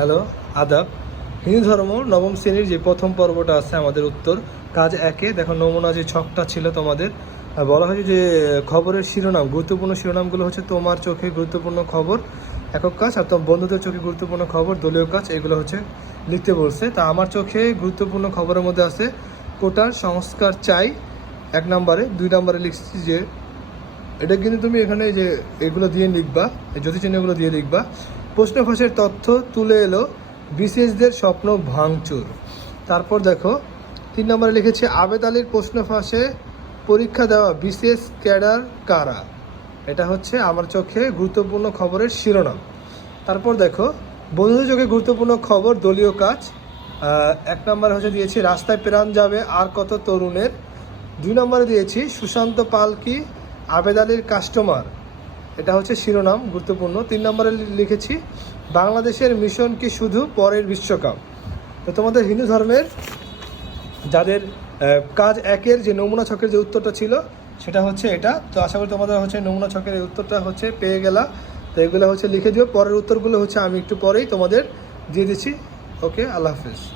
Hello, আদাব। হিন্দু ধর্ম নবম শ্রেণির যে প্রথম পর্বটা আছে আমাদের উত্তর, কাজ একে। দেখো, নমুনা যে ছকটা ছিল তোমাদের বলা হয়েছে যে খবরের শিরোনাম, গুরুত্বপূর্ণ শিরোনামগুলো হচ্ছে তোমার চোখে গুরুত্বপূর্ণ খবর, একক কাজ, আর তোমার বন্ধুদের চোখে গুরুত্বপূর্ণ খবর, দলীয় কাজ, এগুলো হচ্ছে লিখতে বলছে। তা আমার চোখে গুরুত্বপূর্ণ খবরের মধ্যে আছে, কোটার সংস্কার চাই, এক নম্বরে। দুই নম্বরে লিখছি যে, এটা কিন্তু তুমি এখানে যে এগুলো দিয়ে লিখবা জ্যোতি চিহ্নগুলো দিয়ে লিখবা প্রশ্ন ফাঁসের তথ্য তুলে এলো বিসিএসদের স্বপ্ন ভাঙচুর। তারপর দেখো, তিন নম্বরে লিখেছে, আবেদ আলীর প্রশ্ন ফাঁসে পরীক্ষা দেওয়া বিসিএস ক্যাডার কারা? এটা হচ্ছে আমার চোখে গুরুত্বপূর্ণ খবরের শিরোনাম। তারপর দেখো, বন্ধুদের চোখে গুরুত্বপূর্ণ খবর, দলীয় কাজ। এক নম্বরে হচ্ছে দিয়েছি, রাস্তায় প্রাণ যাবে আর কত তরুণের। দুই নম্বরে দিয়েছি, সুশান্ত পাল কি আবেদ আলীর কাস্টমার এটা হচ্ছে শিরোনাম, গুরুত্বপূর্ণ। তিন নম্বরে লিখেছি, বাংলাদেশের মিশন কি শুধু পরের বিশ্বকাপ? তো তোমাদের হিন্দু ধর্মের যাদের কাজ একের যে নমুনা ছকের যে উত্তরটা ছিল, সেটা হচ্ছে এটা। তো আশা করি তোমাদের হচ্ছে নমুনা ছকের এই উত্তরটা হচ্ছে পেয়ে গেলা। তো এগুলো হচ্ছে লিখে দিও। পরের উত্তরগুলো হচ্ছে আমি একটু পরেই তোমাদের দিয়ে দিচ্ছি। ওকে, আল্লাহ হাফিজ।